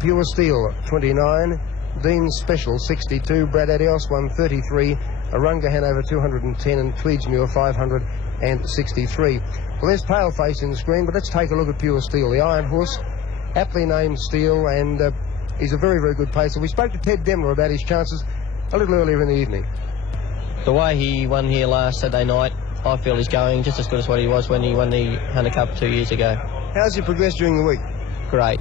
Pure Steel 29, Dean Special 62, Brad Adios 133, Arunga Hanover 210, and Tweedsmuir 563. Well, there's Paleface in the screen, but let's take a look at Pure Steel, the Iron Horse, aptly named Steel, and he's a very, very good pacer. We spoke to Ted Demmler about his chances a little earlier in the evening. The way he won here last Saturday night, I feel he's going just as good as what he was when he won the Hunter Cup 2 years ago. How's he progressed during the week? Great.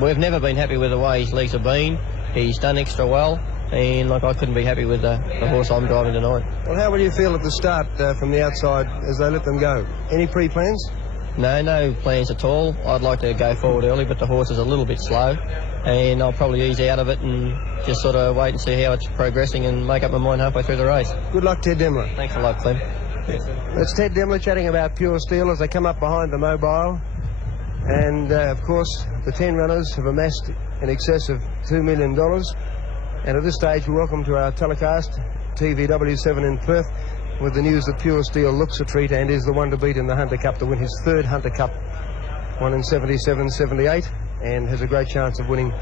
We've never been happy with the way his legs have been. He's done extra well, and I couldn't be happy with the horse I'm driving tonight. Well, how would you feel at the start from the outside as they let them go? Any pre-plans? No plans at all. I'd like to go forward early, but the horse is a little bit slow, and I'll probably ease out of it and just sort of wait and see how it's progressing and make up my mind halfway through the race. Good luck, Ted Demmler. Thanks a lot, Clem. That's Ted Demmler chatting about Pure Steel as they come up behind the mobile. And, of course, the 10 runners have amassed in excess of $2 million. And at this stage, we welcome to our telecast TVW7 in Perth with the news that Pure Steel looks a treat and is the one to beat in the Hunter Cup to win his third Hunter Cup, won in 77-78, and has a great chance of winning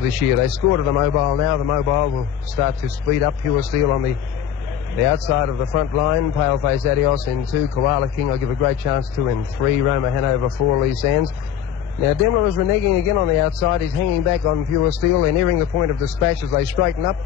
this year. They score to the mobile now. The mobile will start to speed up. Pure Steel on the outside of the front line. Paleface Adios in 2. Koala King I'll give a great chance to in 3. Roma Hanover 4. Lee Sands. Now Demmler is reneging again on the outside. He's hanging back on Pure Steel. They're nearing the point of dispatch as they straighten up.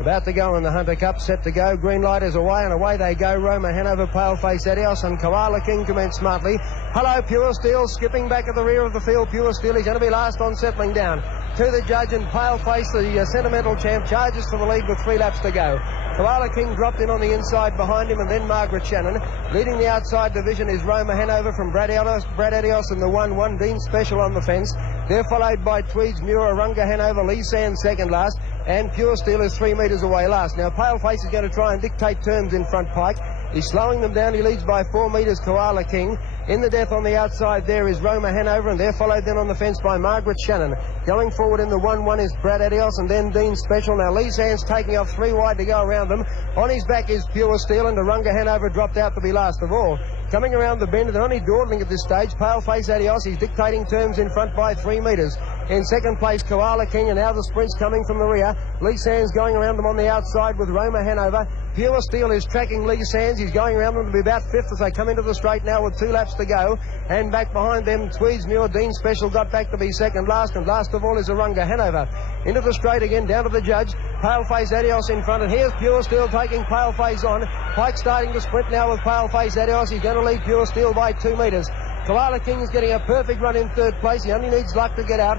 About to go in the Hunter Cup, set to go. Green light is away, and away they go. Roma Hanover, Paleface Adios, and Koala King commence smartly. Hello, Pure Steel, skipping back at the rear of the field. Pure Steel, he's going to be last on settling down. To the judge, and Paleface, the sentimental champ, charges for the lead with 3 laps to go. Koala King dropped in on the inside behind him, and then Margaret Shannon. Leading the outside division is Roma Hanover from Brad Adios and the 1-1, Dean Special on the fence. They're followed by Tweedsmuir, Arunga Hanover, Lee Sands second last, and Pure Steel is 3 metres away last. Now Paleface is going to try and dictate terms in front pike. He's slowing them down. He leads by 4 metres, Koala King. In the death on the outside there is Roma Hanover, and they're followed then on the fence by Margaret Shannon. Going forward in the 1-1 is Brad Adios and then Dean Special. Now Lee Sands taking off 3 wide to go around them. On his back is Pure Steel, and Arunga Hanover dropped out to be last of all. Coming around the bend, they're only dawdling at this stage. Paleface Adios, he's dictating terms in front by 3 metres. In second place, Koala King, and now the sprints coming from the rear. Lee Sands going around them on the outside with Roma Hanover. Pure Steel is tracking Lee Sands. He's going around them to be about 5th as they come into the straight now with 2 laps to go. And back behind them, Tweedsmuir, Dean Special got back to be second last, and last of all is Arunga Hanover. Into the straight again, down to the judge. Paleface Adios in front, and here's Pure Steel taking Paleface on. Pike starting to sprint now with Paleface Adios. He's going to lead Pure Steel by 2 metres. Koala King is getting a perfect run in 3rd place. He only needs luck to get out.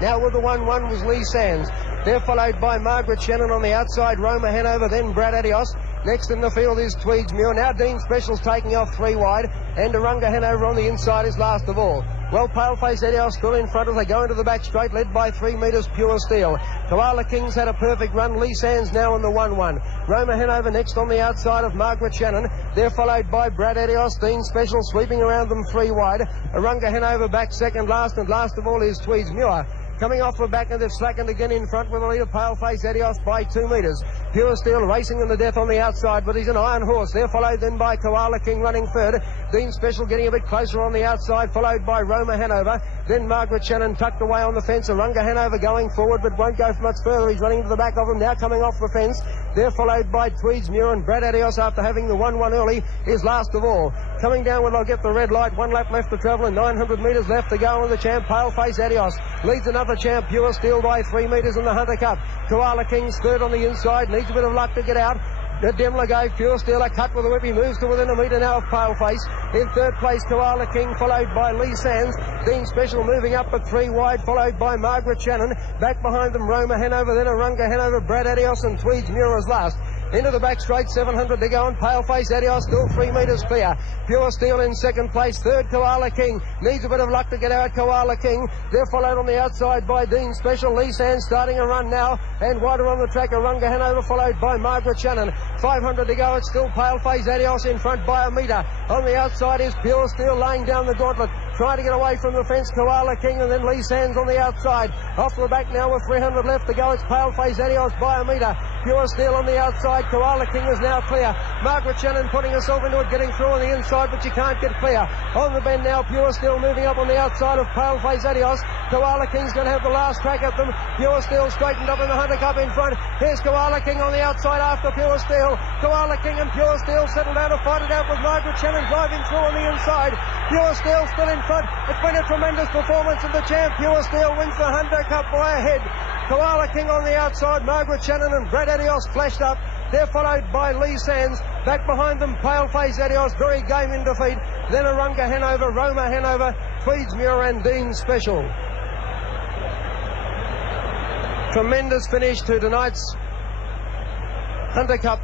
Now with the 1-1 was Lee Sands. They're followed by Margaret Shannon on the outside, Roma Hanover, then Brad Adios. Next in the field is Tweedsmuir. Now Dean Special's taking off 3 wide, and Arunga Hanover on the inside is last of all. Well, Paleface Adios still in front as they go into the back straight, led by 3 metres, Pure Steel. Koala King's had a perfect run. Lee Sands now in the 1-1. Roma Hanover next on the outside of Margaret Shannon. They're followed by Brad Adios, Dean Special sweeping around them 3 wide. Arunga Hanover back second last, and last of all is Tweedsmuir. Coming off the back, and they've slackened again in front with the lead of Paleface Adios by 2 metres. Pure Steel racing in the death on the outside, but he's an iron horse. They're followed then by Koala King running third. Dean Special getting a bit closer on the outside, followed by Roma Hanover. Then Margaret Shannon tucked away on the fence. Arunga Hanover going forward, but won't go much further. He's running to the back of them, now coming off the fence. They're followed by Tweedsmuir, and Brad Adios, after having the 1-1 early, is last of all. Coming down when they'll get the red light. 1 lap left to travel and 900 metres left to go, and the champ, Paleface Adios, leads another champ, Pure Steel, by 3 metres in the Hunter Cup. Koala King's third on the inside, needs a bit of luck to get out. Demmler gave Pure Steel a cut with a whip. He moves to within a metre now of Paleface. In 3rd place, Koala King, followed by Lee Sands. Dean Special moving up at 3 wide, followed by Margaret Shannon. Back behind them, Roma Hanover, then Arunga Hanover, Brad Adios, and Tweedsmuir is last. Into the back straight, 700 to go, and Paleface Adios still 3 metres clear. Pure Steel in 2nd place, 3rd Koala King. Needs a bit of luck to get out, Koala King. They're followed on the outside by Dean Special. Lee Sands starting a run now, and wider on the track, Arunga Hanover, followed by Margaret Shannon. 500 to go, it's still Paleface Adios in front by a metre. On the outside is Pure Steel laying down the gauntlet. trying to get away from the fence, Koala King, and then Lee Sands on the outside. Off the back now with 300 left to go. It's Paleface Adios by a metre. Pure Steel on the outside. Koala King is now clear. Margaret Shannon putting herself into it, getting through on the inside, but she can't get clear. On the bend now, Pure Steel moving up on the outside of Paleface Adios. Koala King's going to have the last crack at them. Pure Steel straightened up in the Hunter Cup in front. Here's Koala King on the outside after Pure Steel. Koala King and Pure Steel settle down to fight it out with Margaret Shannon driving through on the inside. Pure Steel still in front. It's been a tremendous performance of the champ. Pure Steel wins the Hunter Cup by a head. Koala King on the outside. Margaret Shannon and Brad Adios flashed up. They're followed by Lee Sands. Back behind them, Paleface Adios, very game in defeat. Then Arunga Hanover, Roma Hanover, Tweedsmuir and Dean Special. Tremendous finish to tonight's Hunter Cup.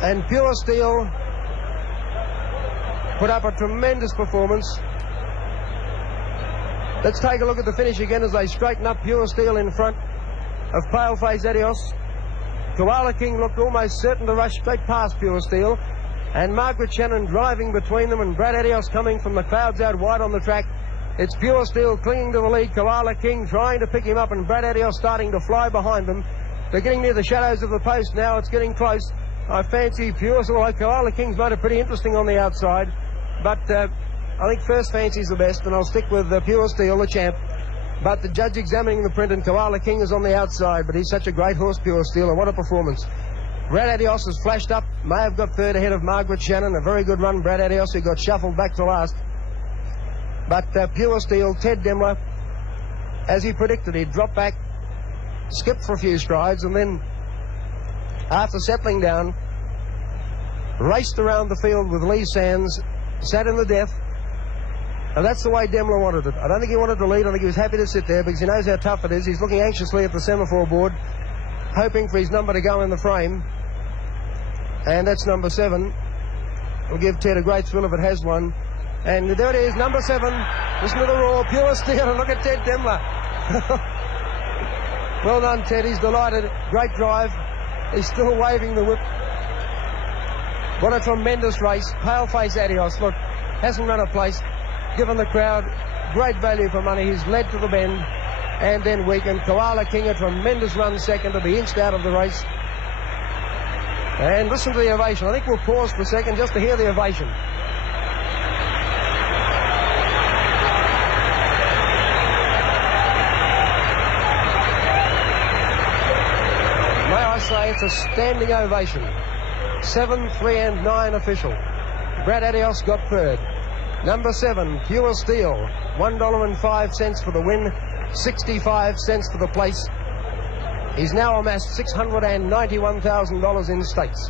And Pure Steel put up a tremendous performance. Let's take a look at the finish again as they straighten up. Pure Steel in front of Paleface Adios. Koala King looked almost certain to rush straight past Pure Steel, and Margaret Shannon driving between them, and Brad Adios coming from the clouds out wide on the track. It's Pure Steel clinging to the lead. Koala King trying to pick him up, and Brad Adios starting to fly behind them. They're getting near the shadows of the post now. It's getting close. I fancy Pure Steel, although Koala King's made it pretty interesting on the outside, but I think first fancy's the best, and I'll stick with Pure Steel, the champ. But the judge examining the print, and Koala King is on the outside, but he's such a great horse, Pure Steel, and what a performance. Brad Adios has flashed up, may have got third ahead of Margaret Shannon. A very good run, Brad Adios, who got shuffled back to last. But Pure Steel, Ted Demmler, as he predicted, he'd drop back, skip for a few strides, and then, after settling down, raced around the field with Lee Sands, sat in the death. And that's the way Demmler wanted it. I don't think he wanted to lead. I think he was happy to sit there because he knows how tough it is. He's looking anxiously at the semaphore board, hoping for his number to go in the frame. And that's number 7. We'll give Ted a great thrill if it has one. And there it is, number 7. Listen to the roar, Pure Steel, and look at Ted Demmler. Well done, Ted. He's delighted. Great drive. He's still waving the whip. What a tremendous race. Paleface Adios, look, hasn't run a place. Given the crowd great value for money. He's led to the bend and then weakened. Koala King, a tremendous run second to be inched out of the race. And listen to the ovation. I think we'll pause for a second just to hear the ovation. May I say it's a standing ovation. 7, 3 and 9 official. Brad Adios got third. Number 7, Pure Steel, $1.05 for the win, 65 cents for the place. He's now amassed $691,000 in stakes.